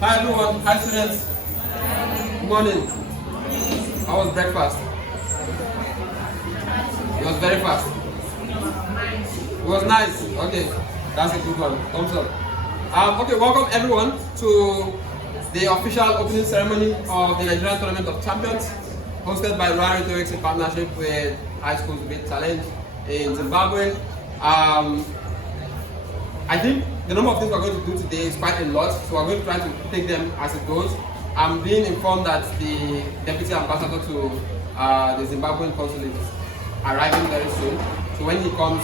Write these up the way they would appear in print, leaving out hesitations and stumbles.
Hi everyone, hi students. Good morning. How was breakfast? It was very fast. It was nice. Okay, that's a good one. Thumbs up. Okay, welcome everyone to the official opening ceremony of the Nigerian Tournament of Champions, hosted by TOC in partnership with High School Debate Challenge in Zimbabwe. I think the number of things we're going to do today is quite a lot, so we're going to try to take them as it goes. I'm being informed that the Deputy Ambassador to the Zimbabwean Consulate is arriving very soon. So when he comes,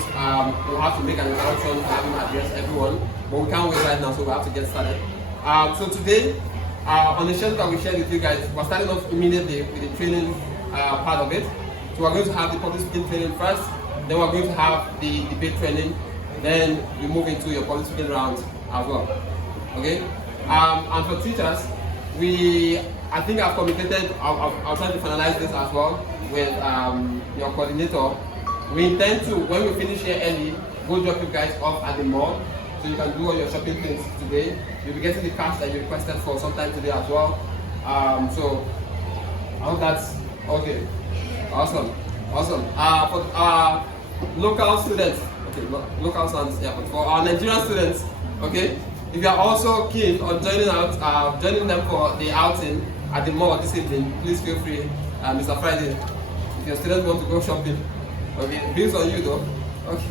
we'll have to make an introduction to have him address everyone, but we can't wait right now, so we have to get started. So today, on the schedule that we shared with you guys, we're starting off immediately with the training part of it. So we're going to have the public speaking training first, then we're going to have the debate training, then we move into your public speaking round as well. Okay? And for teachers, I think I've communicated, I'll try to finalize this as well with your coordinator. We intend to, when we finish here early, go drop you guys off at the mall so you can do all your shopping things today. You'll be getting the cash that you requested for sometime today as well. So I hope that's okay. Awesome. For local students, local sounds, yeah, but for our Nigerian students, okay, if you are also keen on joining them for the outing at the mall this evening, please feel free, Mr. Friday, if your students want to go shopping. Okay, bills on you though. Okay.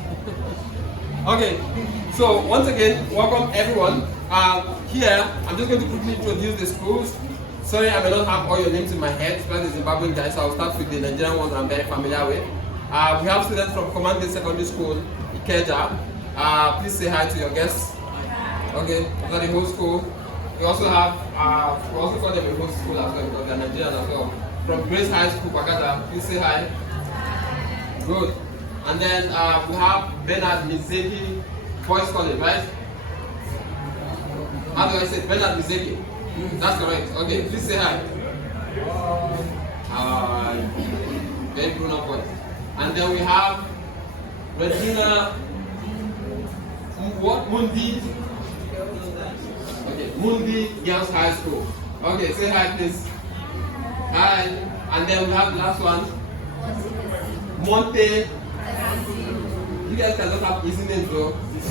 Okay, so once again, welcome everyone. Here, I'm just going to quickly introduce the schools. Sorry, I may not have all your names in my head, especially the Zimbabwean guys, so I'll start with the Nigerian ones I'm very familiar with. We have students from Command Secondary School, Ikeja. Please say hi to your guests. Okay, is that the whole school? We also have, we also call them a whole school as well because they're Nigerian as well. From Grace High School, Pakata, please say hi. Good. And then we have Bernard Mizeki Boys College, right? How do I say it? Bernard Mizeki? That's correct. Okay, please say hi. Very grown up boys. And then we have Regina Mundi. Okay, Mundi Girls High School. Okay, say hi please. Hi. And then we have the last one. Monte. You guys can just have easy names though. This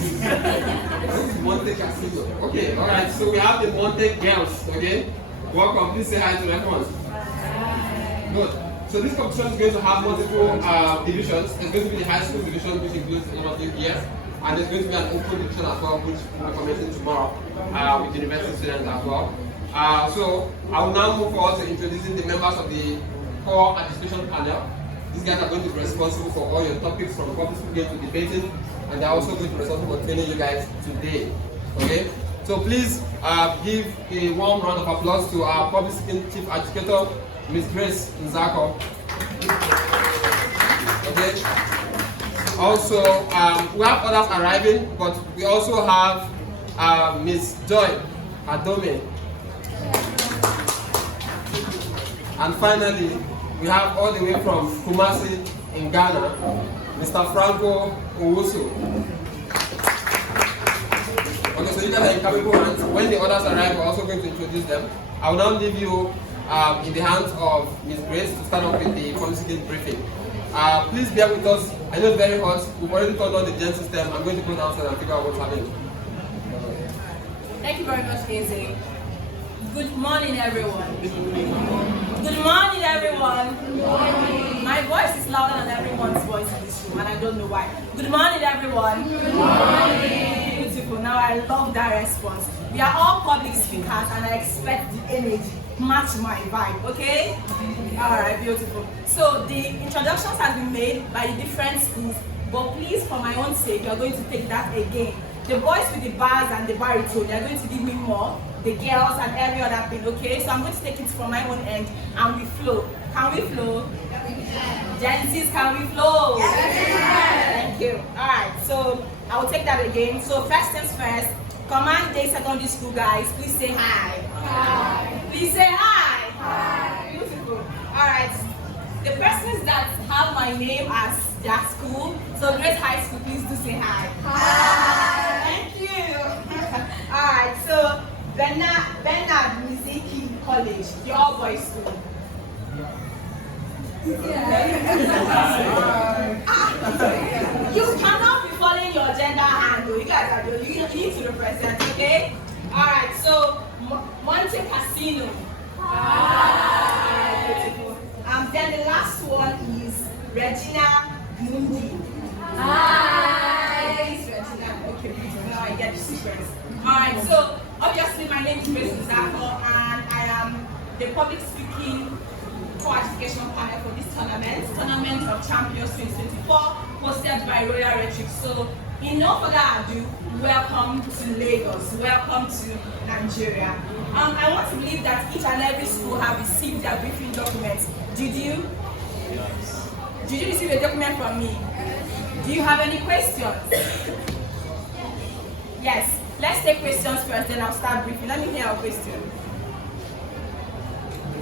is Monte Casino. Okay, alright, so we have the Monte Girls, okay? Welcome, please say hi to everyone. Good. So this competition is going to have multiple divisions. There's going to be the high school division, which includes a lot of you here. And there's going to be an open division as well, which we'll be commencing tomorrow with university students as well. So I will now move forward to introducing the members of the core administration panel. These guys are going to be responsible for all your topics from public speaking to debating, and they're also going to be responsible for training you guys today. Okay? So please give a warm round of applause to our public speaking chief educator, Ms. Grace Nzako. Okay? Also, we have others arriving, but we also have Ms. Joy Adome. And finally, we have all the way from Kumasi in Ghana, Mr. Franco Owusu. Okay, so you guys are in capable hands. When the others arrive, we're also going to introduce them. I will now leave you in the hands of Ms. Grace to start off with the policy briefing. Please bear with us. I know it's very hot. We've already turned on the gen system. I'm going to go downstairs and figure out what's happening. Thank you very much, Casey. Good morning, everyone. Good morning, everyone. Good morning. My voice is louder than everyone's voice in this room, and I don't know why. Good morning, everyone. Good morning. Beautiful. Now I love that response. We are all public speakers, and I expect the energy match my vibe. Okay? All right. Beautiful. So the introductions have been made by the different schools, but please, for my own sake, you are going to take that again. The boys with the bars and the baritone, they are going to give me more. The girls and every other thing, okay? So I'm going to take it from my own end and we flow. Can we flow? Genties, can we flow? Thank you. Alright, so I will take that again. So first things first, Command Day Secondary School guys, please say hi. Hi. Please say hi. Hi. Beautiful. Alright, the persons that have my name as their school, so Grace High School, please do say hi. Hi. Thank you. Alright, so Bernard Miziki College, the all boys school. You cannot be following your gender handle. You guys are doing, you need to represent, okay? Alright, so Monte Cassino. Beautiful. Then the last one is Regina Mundi. Hi. Regina. Okay, beautiful. Now I get the secrets. Alright, so obviously my name is Grace Zako and I am the public speaking co-education panel for this Tournament of Champions 2024, hosted by Royal Rhetoric. So, in no further ado, welcome to Lagos, welcome to Nigeria. I want to believe that each and every school have received their briefing documents. Did you? Yes. Did you receive a document from me? Do you have any questions? Yes. Let's take questions first, then I'll start briefing. Let me hear your question.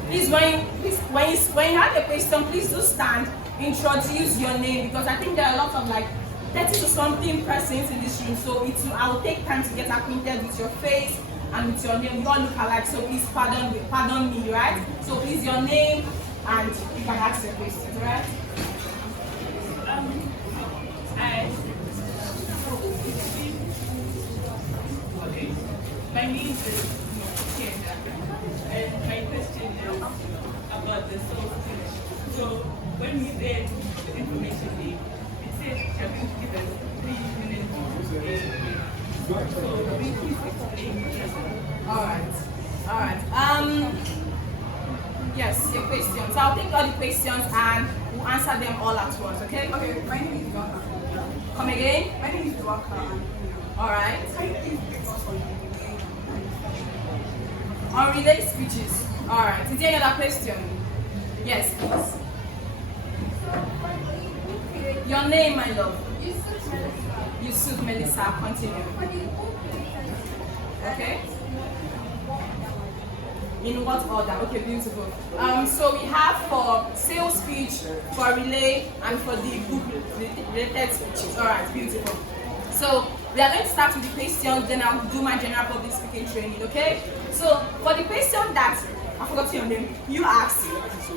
Please, when you have a question, please do stand, introduce your name, because I think there are a lot of like 30 to something persons in this room, so I'll take time to get acquainted with your face and with your name. We all look alike, so please pardon me, right? So please, your name, and you can ask your questions, right? My name is Kenda, and my question is about the soul speech. So when we read the information it says you're going to give us 3 minutes. So we please explain. Alright. Yes, your questions. So I'll take all the questions and we'll answer them all at once, okay? Okay, my name is Waka. Come again? My name is Waka. Alright. Can you please break us On relay speeches. Alright. Is there any other question? Yes, please. Your name, my love. Yusuf Melissa. Continue. Okay. In what order? Okay, beautiful. So we have for sales speech, for relay, and for the group related speeches. Alright, beautiful. So we are going to start with the questions, then I'll do my general public speaking training, okay? So for the question that I forgot your name, you asked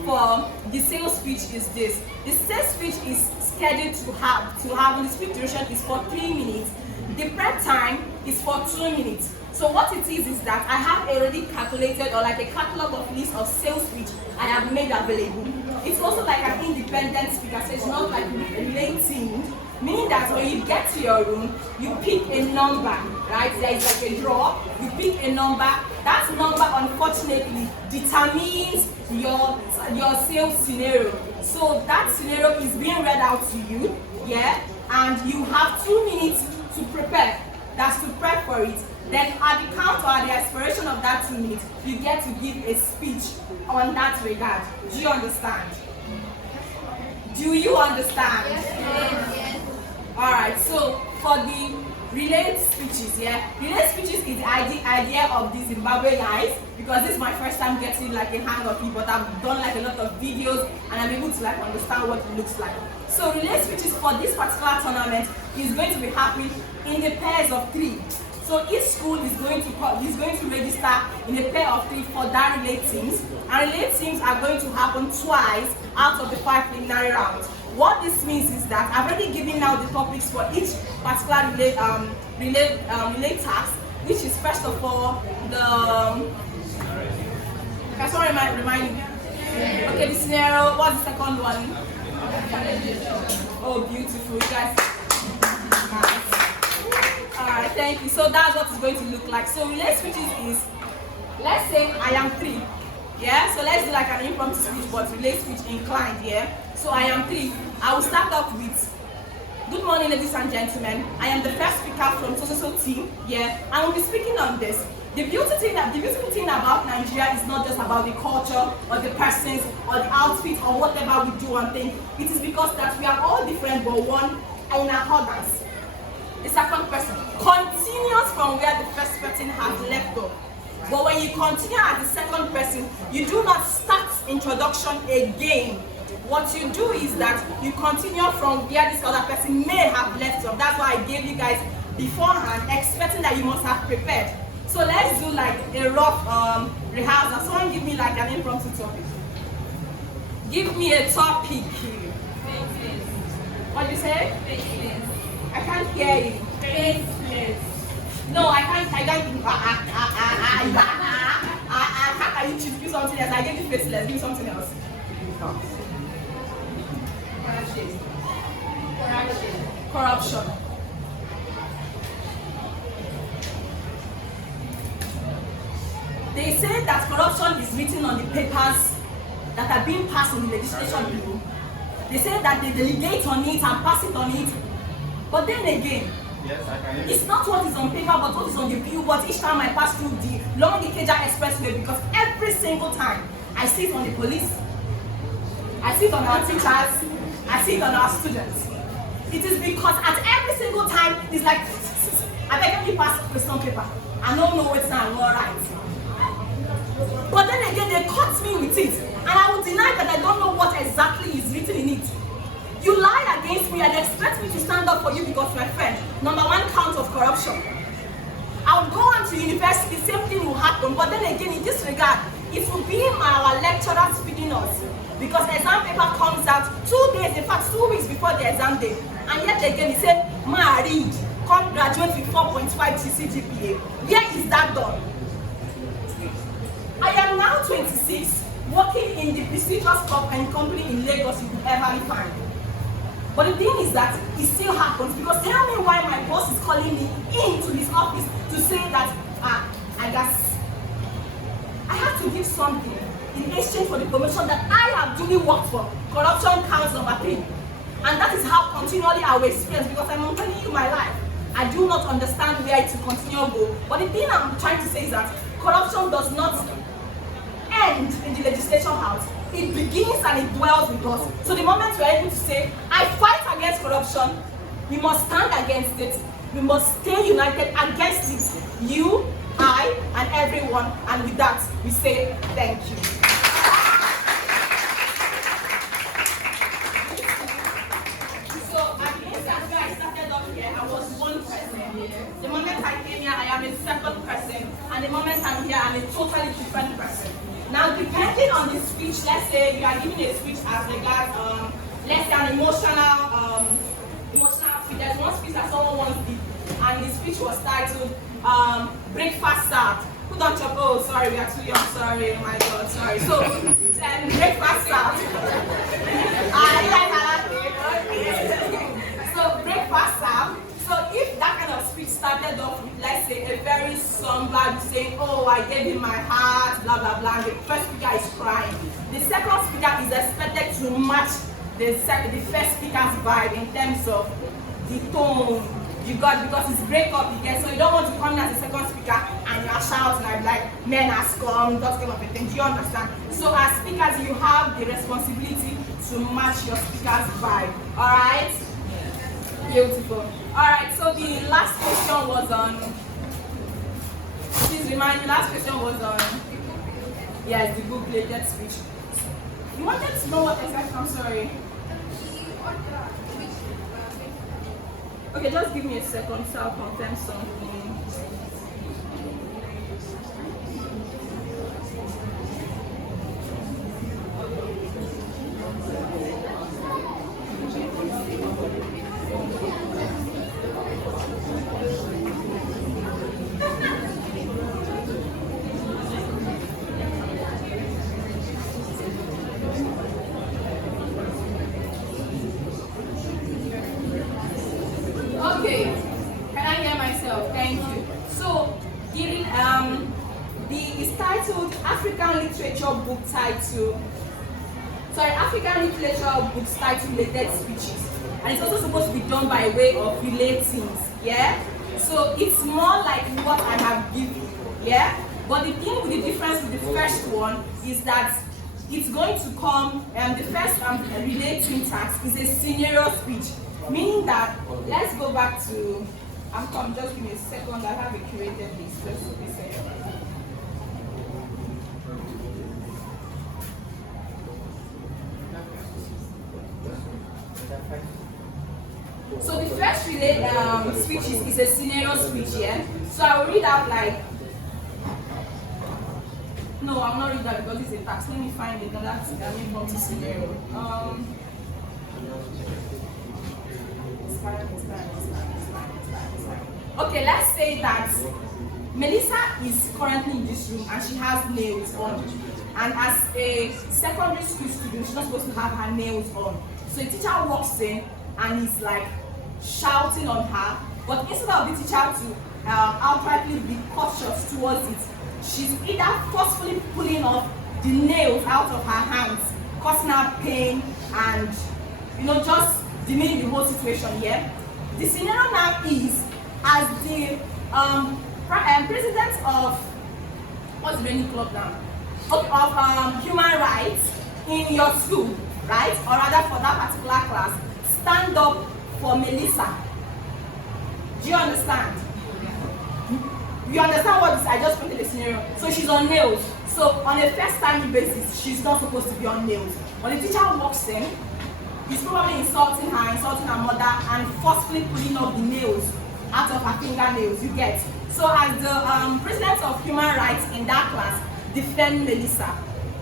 for the sales speech is this. The sales speech is scheduled to have the speech duration is for 3 minutes. The prep time is for 2 minutes. So what it is that I have already calculated or like a catalog of list of sales speech I have made available. It's also like an independent speaker, so it's not like relating. Meaning that when you get to your room, you pick a number, right? There is like a draw, you pick a number. That number, unfortunately, determines your sales scenario. So that scenario is being read out to you, yeah? And you have 2 minutes to prepare. That's to prep for it. Then at the count or at the expiration of that 2 minutes, you get to give a speech on that regard. Do you understand? Do you understand? Yes. Alright, so for the relay speeches, yeah, relay speeches is the idea of the Zimbabwe guys, because this is my first time getting like a hang of it, but I've done like a lot of videos and I'm able to like understand what it looks like. So relay speeches for this particular tournament is going to be happening in the pairs of 3. So each school is going to register in a pair of 3 for that relay teams, and relay teams are going to happen twice out of the 5 preliminary rounds. What this means is that I've already given out the topics for each particular relay task, which is first of all can someone remind me? Okay, the scenario. What's the second one? Oh, beautiful, you guys. Alright, thank you. So that's what it's going to look like. So relay speeches is, let's say I am 3. Yeah, so let's do like an impromptu speech, but relay speech inclined, yeah? So I am 3. I will start off with, good morning ladies and gentlemen. I am the first speaker from so team, yeah? I will be speaking on this. The beautiful thing about Nigeria is not just about the culture or the persons or the outfit or whatever we do and think. It is because that we are all different but one in accordance. The second person continues from where the first person has left off. But when you continue as the second person, you do not start introduction again. What you do is that you continue from where this other person may have left off. That's why I gave you guys beforehand, expecting that you must have prepared. So let's do like a rough rehearsal. Someone give me like an impromptu topic. Give me a topic. What do you say? Faceless. I can't hear you. Faceless. No, I can't. How can you choose something else? I gave you faceless. Give me something else. Corruption. They say that corruption is written on the papers that are being passed in the legislation bill. They say that they delegate on it and pass it on it. But then again, it's not what is on paper but what is on the bill. But each time I pass through the Long Ikeja Expressway, because every single time I see it on the police, I see it on our teachers, I see it on our students. It is because at every single time it's like, I beg you pass question paper. I don't know what's not right. But then again, they caught me with it, and I will deny that I don't know what exactly is written in it. You lie against me and expect me to stand up for you because my friend. Number one count of corruption. I would go on to university, same thing will happen. But then again, in this regard, it will be our lecturers feeding us. Because exam paper comes out 2 days, in fact 2 weeks before the exam day. And yet again, he said, Ma, read, come graduate with 4.5 GPA. Where is that done? I am now 26, working in the prestigious company in Lagos you could ever find. But the thing is that it still happens, because tell me why my boss is calling me into his office to say that, I have to give something in exchange for the promotion that I have duly worked for. Corruption counts number 3. And that is how continually I will experience, because I'm telling you my life. I do not understand where it will continue to go. But the thing I'm trying to say is that corruption does not end in the legislation house. It begins and it dwells with us. So the moment we are able to say, I fight against corruption, we must stand against it. We must stay united against it. You, I, and everyone. And with that, we say thank you. So at the instant where I started up here, I was one person. The moment I came here, I am a second person. And the moment I'm here, I'm a totally different person. Now, depending on the speech, let's say you are giving a speech as regards, let's say an emotional speech. There's one speech that someone once did, and the speech was titled "Breakfast Served." Who don't chop? Oh, sorry, we are too young. Sorry, oh my God, sorry. So, breakfast served. So, breakfast served. So if that kind of speech started off with, let's say, a very somber saying, oh, I gave him my heart, blah, blah, blah, and the first speaker is crying. The second speaker is expected to match the first speaker's vibe in terms of the tone you got, because it's breakup again. So you don't want to come in as a second speaker and you're shouting like men are scum, that kind of a thing. Do you understand? So as speakers, you have the responsibility to match your speaker's vibe. Alright? Beautiful. Alright, so the last question was on, please remind me, last question was on, yes, the book related speech. You wanted to know what exactly, I'm sorry. Okay, just give me a second so I'll confirm something. Okay, can I hear myself? Thank you. So, it's titled African Literature Book Title. Sorry, African Literature Books Title Related Speeches. And it's also supposed to be done by way of relating, yeah? So, it's more like what I have given, yeah? But the thing with the difference with the first one is that it's going to come, the first relating task is a scenario speech. Meaning that, let's go back to, just give me a second, I have a curated list, just to be safe. So the first speech is a scenario speech, yeah? So I will read out like, No, I'm not read that because it's a tax. Let me find another impromptu scenario. It's fine. Okay, let's say that Melissa is currently in this room and she has nails on. And as a secondary school student, she's not supposed to have her nails on. So a teacher walks in and is like shouting on her, but instead of the teacher to outrightly be cautious towards it, she's either forcefully pulling off the nails out of her hands, causing her pain and just demeaning the whole situation here. The scenario now is as the president of what's the training club now? Of human rights in your school, right? Or rather for that particular class, stand up for Melissa. Do you understand? You understand what this? I just put in the scenario. So she's on nails. So on a first time basis, she's not supposed to be on nails. When the teacher walks in, he's probably insulting her mother, and forcefully pulling off the nails out of her fingernails. You get? So as the president of human rights in that class, defend Melissa.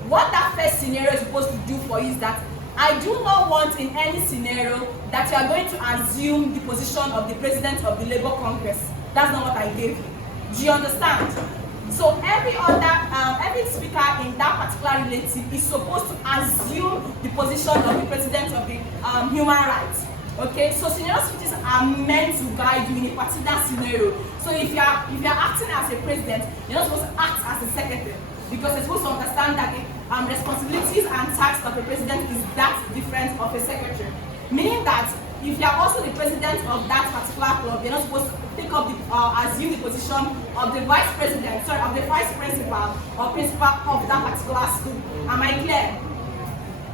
What that first scenario is supposed to do for you is that I do not want in any scenario that you are going to assume the position of the president of the Labour Congress. That's not what I gave you. Do you understand? So every speaker in that particular relative is supposed to assume the position of the president of the human rights. Okay, so scenario speeches are meant to guide you in a particular scenario. So if you are acting as a president, you're not supposed to act as a secretary, because you're supposed to understand that the responsibilities and tasks of a president is that different of a secretary. Meaning that if you are also the president of that particular club, you're not supposed to take up assume the position of the vice principal or principal of that particular school. Am I clear?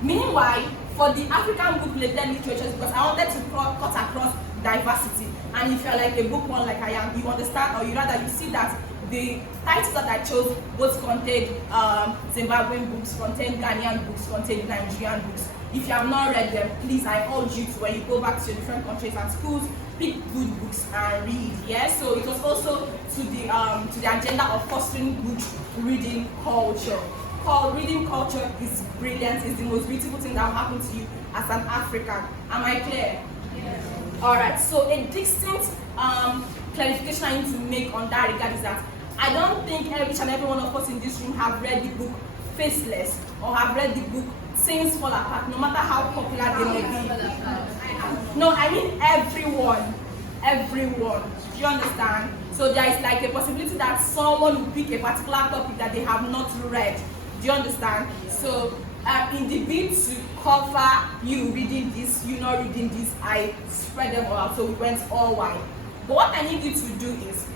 Meanwhile, for the African book-related literatures, because I wanted to cut across diversity, and if you're like a bookworm like I am, you understand, or you see that the titles that I chose both contained Zimbabwean books, contained Ghanaian books, contained Nigerian books. If you have not read them, please, I urge you to, when you go back to your different countries and schools, pick good books and read. Yeah, so it was also to the agenda of fostering good reading culture. Reading culture is brilliant. It's the most beautiful thing that will happen to you as an African. Am I clear? Yes. All right. So a distinct clarification I need to make on that regard is that I don't think each and every one of us in this room have read the book Faceless or have read the book Things Fall Apart, no matter how popular they may be. No, I mean everyone. Do you understand? So there is like a possibility that someone will pick a particular topic that they have not read. Do you understand? So in the bid to cover you reading this, you not reading this, I spread them all out, so we went all wide. But what I need you to do is,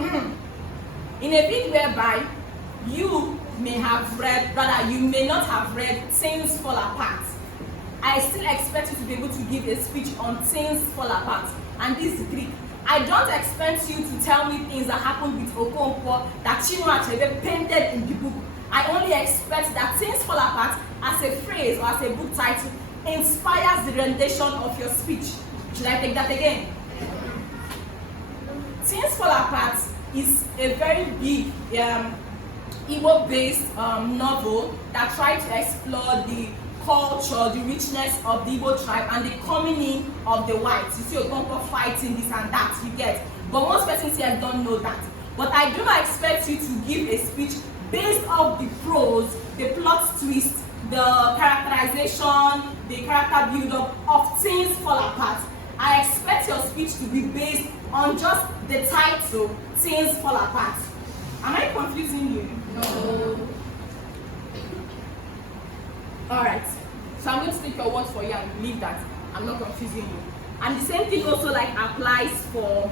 in a bid whereby you may have read, rather you may not have read Things Fall Apart, I still expect you to be able to give a speech on Things Fall Apart. And this is Greek. I don't expect you to tell me things that happened with Okonkwo that Chinua Achebe painted in the book. I only expect that Things Fall Apart as a phrase or as a book title inspires the rendition of your speech. Should I take that again? Things Fall Apart is a very big Igbo-based novel that tries to explore the culture, the richness of the Igbo tribe, and the coming in of the whites. You see Okonkwo fighting this and that, you get. But most persons here don't know that. But I do not expect you to give a speech based off the prose, the plot twist, the characterization, the character build-up of Things Fall Apart. I expect your speech to be based on just the title, Things Fall Apart. Am I confusing you? No. Alright, so I'm going to take your words for you and believe that I'm not confusing you. And the same thing also like applies for,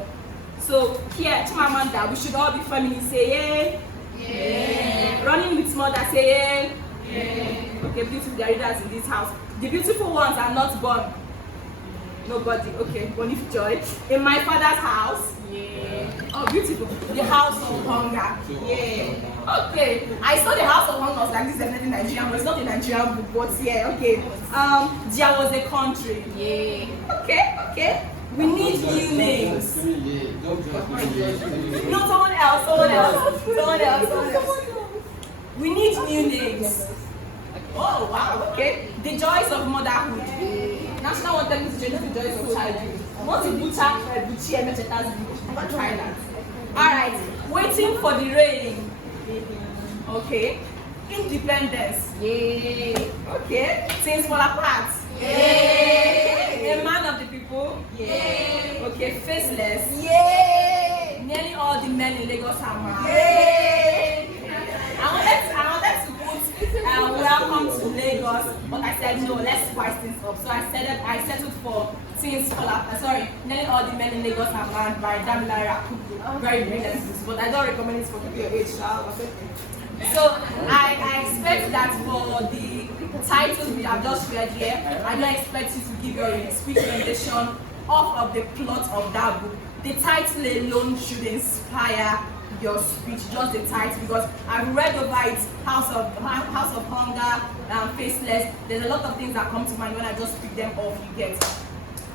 so here, Chimamanda, we should all be feminine, say yay. Yeah. Running with mother, say yay. Yeah. Okay, beautiful, the readers in this house. The beautiful ones are not born. Nobody, okay, Bonif Joy. In my father's house. Yeah. Oh, beautiful. The House of Hunger. Yeah. Okay. I saw the House of Hunger was like this is definitely Nigerian, but it's not a Nigerian book, but yeah, okay. There was a country. Yeah. Okay. We need new names. No, someone else. We need new names. Oh wow, okay. The joys of motherhood. National one telling me to change the joys of childhood. Want to butcher, butcher, and never try that. Alright, waiting for the rain. Okay. Independence. Yay. Okay. Things fall apart. Yay. A man of the people. Yay. Okay. Faceless. Yay. Nearly all the men in Lagos are mad. Yay. I wanted to put welcome to Lagos, but I said no, let's spice things up. So I settled for things fall apart. Sorry, nearly all the men in Lagos are mad by Damilare Akuku. Very brilliant, but I don't recommend it for people your age. So I expect that for the titles we have just read here, I don't expect you to give your speech rendition off of the plot of that book. The title alone should inspire your speech, just the title, because I've read over it, House of Hunger, Faceless. There's a lot of things that come to mind when I just pick them off, you get.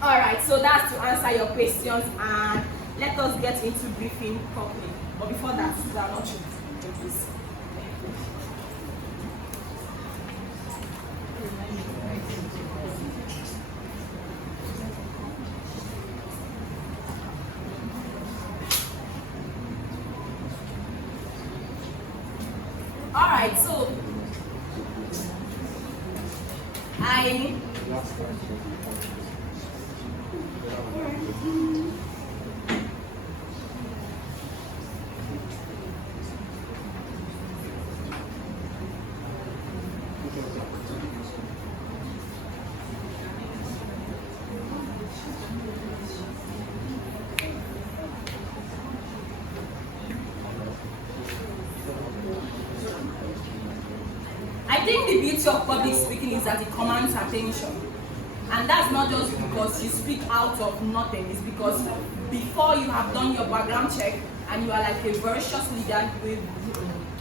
Alright, so that's to answer your questions, and let us get into briefing properly. But before that, these are not true. Please. Alright, so I think the beauty of public speaking is that it commands attention. And that's not just because you speak out of nothing, it's because before you have done your background check and you are like a voracious leader,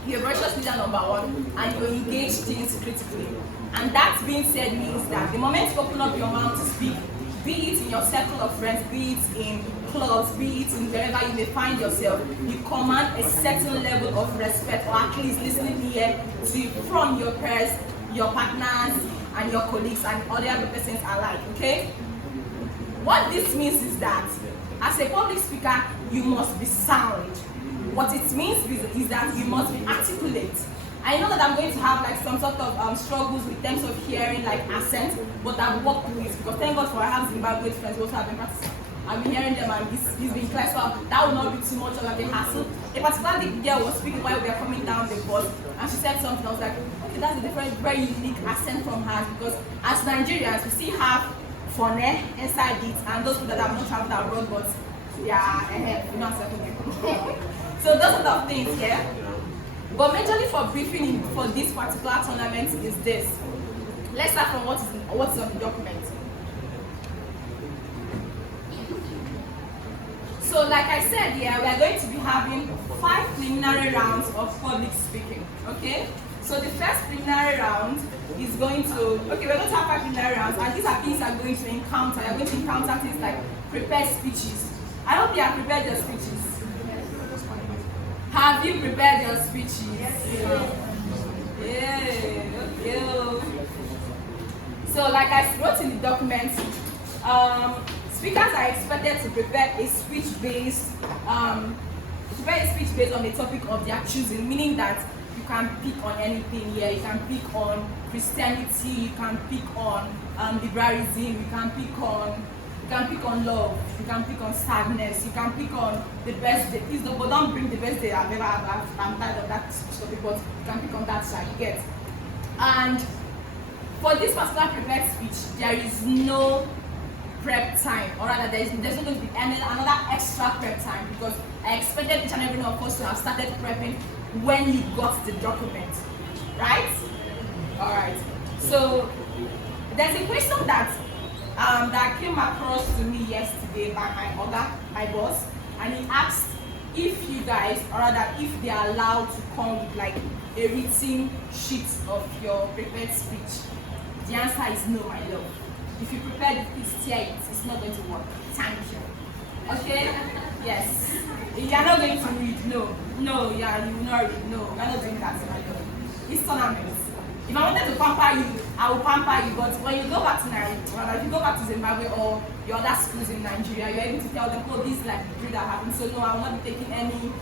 you're a voracious leader number one, and you engage things critically. And that being said means that the moment you open up your mouth to speak, be it in your circle of friends, be it in clubs, be it in wherever you may find yourself, you command a certain level of respect, or at least listening here to from your peers, your partners, and your colleagues, and other persons alike, okay? What this means is that, as a public speaker, you must be sound. What it means is that you must be articulate. I know that I'm going to have like some sort of struggles in terms of hearing like accent, but I've worked with it, because thank God for I have Zimbabwean friends who also have been practicing. I've been hearing them, and it's been clear, so that will not be too much of a hassle. A particular girl was speaking while we were coming down the bus, and she said something. I was like, okay, that's a different, very unique accent from hers, because as Nigerians, we still have phone inside it, and those people that have not traveled abroad, but yeah, you know what. So those sort of things, yeah. But majorly for briefing for this particular tournament is this. Let's start from what's on the document. So like I said, yeah, we are going to be having 5 preliminary rounds of public speaking, okay? So the first preliminary round is going to, okay, we're going to have 5 preliminary rounds, and these are things you're going to encounter. You're going to encounter things like prepared speeches. I hope you have prepared your speeches. Have you prepared your speeches? Yeah, okay. So like I wrote in the document, speakers are expected to prepare a speech based on the topic of their choosing, meaning that you can pick on anything here. You can pick on Christianity, you can pick on liberalism, you can pick on love, you can pick on sadness, you can pick on the best day. Please don't bring the best day I've ever had. I'm tired of that topic, but you can pick on that side, you get. And for this particular prepared speech, there is no prep time, or rather there's not going to be another extra prep time, because I expected each and every one of us to have started prepping when you got the document, right? Alright, so there's a question that came across to me yesterday by my boss, and he asked if you guys, or rather if they are allowed to come with like a written sheet of your prepared speech. The answer is no, my love. If you prepare it, please tear it. It's not going to work. Thank you. Okay? Yes. You are not going to read. No. Yeah, you will not read. No, we are not doing that, my love. It's tournaments. If I wanted to pamper you, I will pamper you. But when you go back to Nigeria, if you go back to Zimbabwe or your other schools in Nigeria, you're able to tell them, oh, this is like the drill that happened. So no, I will not be taking any.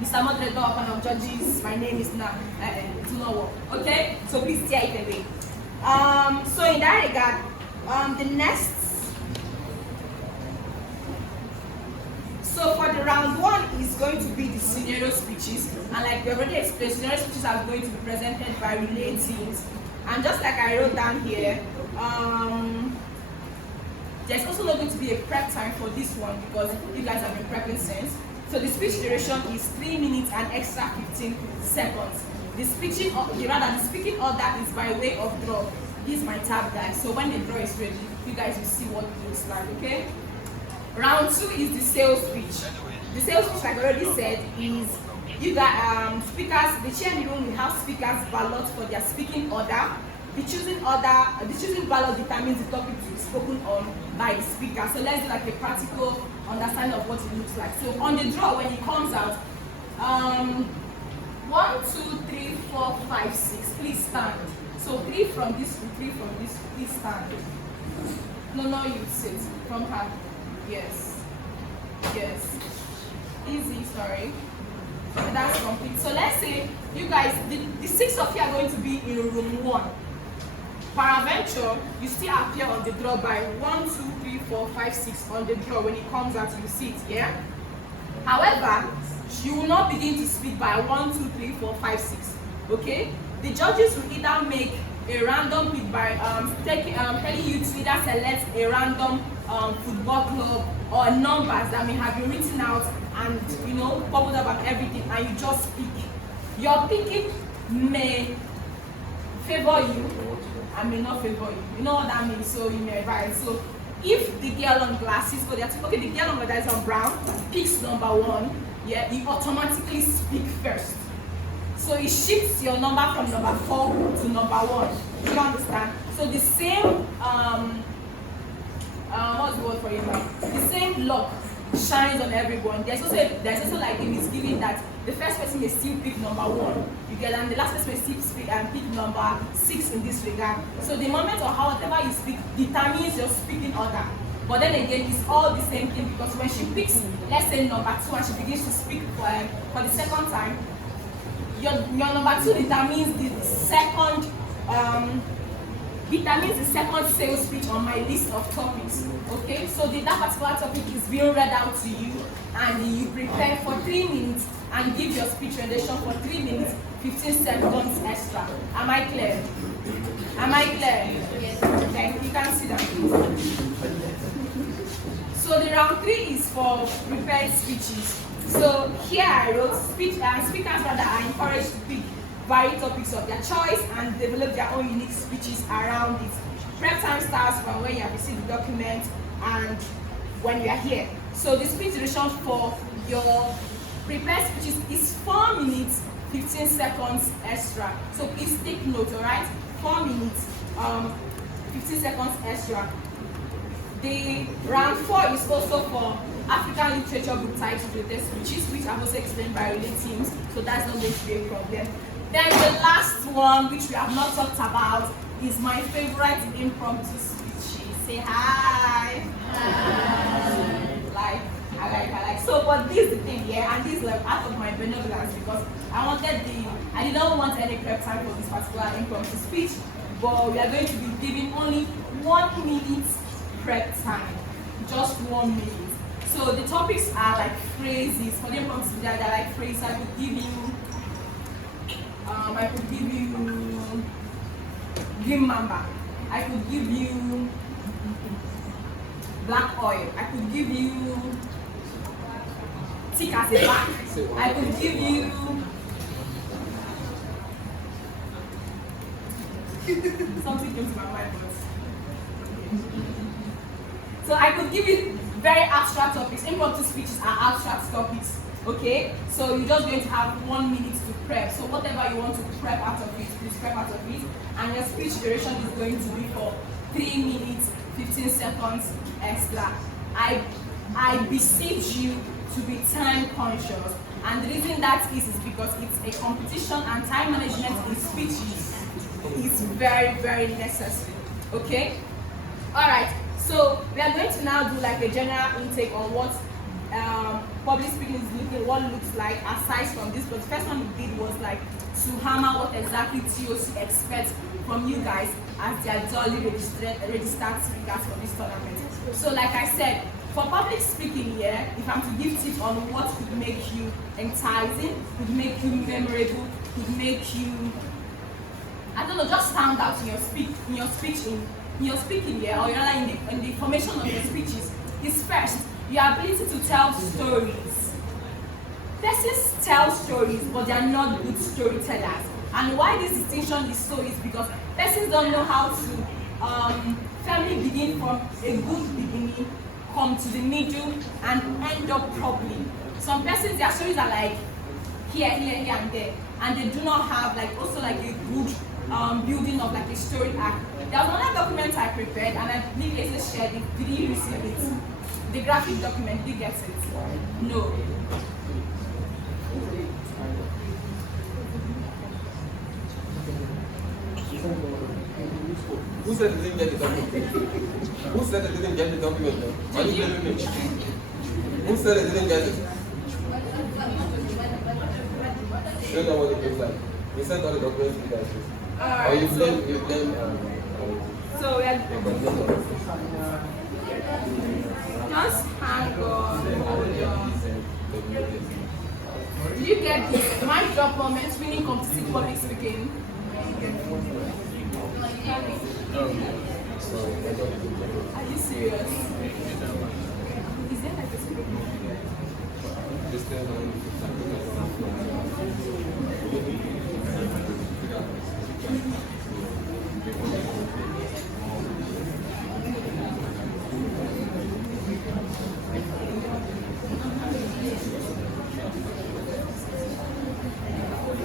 Mr. Moderator of judges, my name is not. It will not work. Okay, so please steer it away. So in that regard, the next. So for the round one is going to be the scenario speeches, and like we already explained, scenario speeches are going to be presented by relay teams. And just like I wrote down here, there's also not going to be a prep time for this one because you guys have been prepping since. So the speech duration is 3 minutes and extra 15 seconds. The speaking order is by way of draw. This is my tab, guys. So when the draw is ready, you guys will see what it looks like, okay? Round 2 is the sales speech. The sales speech, like I already said, is you got speakers. The chair in the room will have speakers ballot for their speaking order. The choosing ballot determines the topic to be spoken on by the speaker. So let's do like a practical understanding of what it looks like. So on the draw, when it comes out, 1, 2, 3, 4, 5, 6. Please stand. So 3 from this to 3 from this. Please stand. No, you sit from her. Yes. Easy, sorry. That's complete. So let's say you guys, the 6 of you are going to be in room 1. Peradventure, you still appear on the draw by 1, 2, 3, 4, 5, 6 on the draw. When it comes out, you sit, yeah? However, you will not begin to speak by 1, 2, 3, 4, 5, 6. Okay? The judges will either make a random pick by telling you to either select a random football club or numbers that may have been written out and bubbled up and everything, and you just speak. Your picking may favor you and may not favor you. You know what that means? So you may write. So if the girl on glasses, the girl on that is on brown picks number 1, yeah, you automatically speak first. So it shifts your number from number 4 to number 1. Do you understand? So the same what's the word for it now? The same luck shines on everyone. There's also like a misgiving that the first person may still pick number 1. You get, and the last person may still speak and pick number 6 in this regard. So the moment or however you speak determines your speaking order. But then again, it's all the same thing because when she picks, let's say number 2, and she begins to speak for the second time, your number 2 determines the second sales speech on my list of topics. Okay, so that particular topic is being read out to you, and you prepare for 3 minutes and give your speech rendition for 3 minutes, 15 seconds extra. Am I clear? Yes. Okay, you can see that. So the round 3 is for prepared speeches. So here I wrote speakers are encouraged to pick varied topics of their choice and develop their own unique speeches around it. Prep time starts from when you have received the document and when you are here. So the speech duration for your prepared speeches is 4 minutes, 15 seconds extra. So please take note, alright? 4 minutes, 15 seconds extra. The round 4 is also for African literature book titles related speeches, which I've also explained by relay teams, so that's not going to be a problem. Then the last one, which we have not talked about, is my favorite impromptu speeches. Say hi. Hi. I like. So, but this is the thing, yeah, and this is like out of my benevolence because I did not want any prep time for this particular impromptu speech, but we are going to be giving only 1 minute prep time, just 1 minute. So the topics are like phrases. For the impromptu speech, they're like phrases. I could give you green mamba. I could give you black oil. I could give you thick as a bag. I could give you something came to my mind. So I could give you very abstract topics. Impromptu speeches are abstract topics. Okay, so you're just going to have 1 minute to prep. So whatever you want to prep out of it, please prep out of it. And your speech duration is going to be for 3 minutes, 15 seconds extra. I beseech you to be time conscious And the reason that is because it's a competition and time management in speeches is very, very necessary. Okay? Alright, so we are going to now do like a general intake on what public speaking is what looks like aside from this. But the first one we did was like to hammer what exactly TOC expects from you guys as their duly registered speakers for this tournament. So like I said, for public speaking here, if I'm to give tips on what could make you enticing, could make you memorable, could make you, I don't know, just stand out in your speaking here, or in the formation of your speeches, is first your ability to tell stories. Persons tell stories, but they are not good storytellers. And why this distinction is so is because persons don't know how to firmly begin from a good beginning, come to the middle, and end up properly. Some persons, their stories are like here, and there, and they do not have like also like a good building of like a story arc. There was another document I prepared, and I believe Lisa shared it. Did you receive it? The graphic document, did you get it? No. Who said they didn't get the document? Who said they didn't get the document? Why are you blaming me? Who said they didn't get it? Show them what it looks like. We sent all the documents to you guys. Or you blame So we are just hang on, hold on. Did you get this? Mic drop moments, winning competitive public speaking. Are you serious? Is there like a script?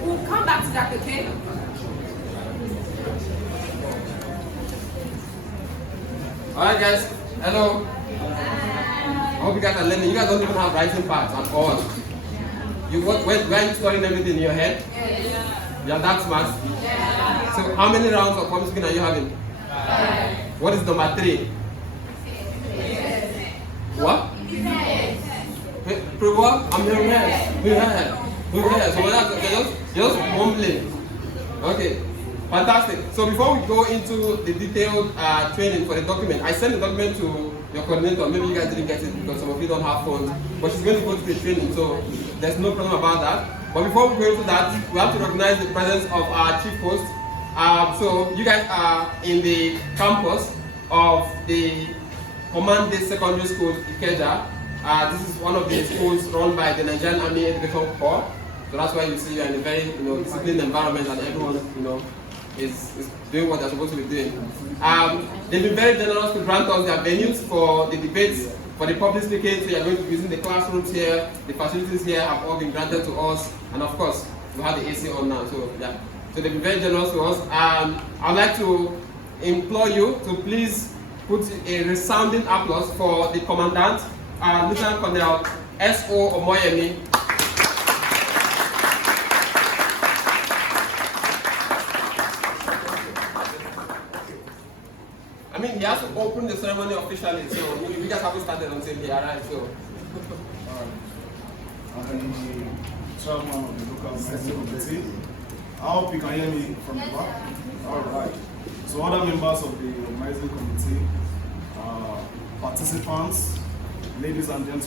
We'll come back to that, okay? Alright guys, hello. I hope you guys are learning. You guys don't even have writing parts at all. Where are you storing everything in your head? You are that smart? So how many rounds of public speaking are you having? What is number 3? What? Prove what? I'm here. So you're just mumbling. Okay. Fantastic. So before we go into the detailed training for the document, I sent the document to your coordinator. Maybe you guys didn't get it because some of you don't have phones, but she's going to go to the training, so there's no problem about that. But before we go into that, we have to recognize the presence of our chief host. So you guys are in the campus of the Command Day Secondary School, Ikeja. This is one of the schools run by the Nigerian Army Education Corps. So that's why you see you're in a very disciplined environment and everyone is doing what they're supposed to be doing. They've been very generous to grant us their venues for the debates, for the public speaking. So you're going to be using the classrooms here, the facilities here have all been granted to us, and of course, we have the AC on now. So yeah, so they've been very generous to us. I'd like to implore you to please put a resounding applause for the Commandant, Lieutenant Colonel S.O. Omoyemi. I mean, he has to open the ceremony officially, so we just haven't started until he arrived. So, I'm the chairman of the local safety committee. I hope you can hear me from the back. All right. So, other members of the organizing committee, participants, ladies and gentlemen.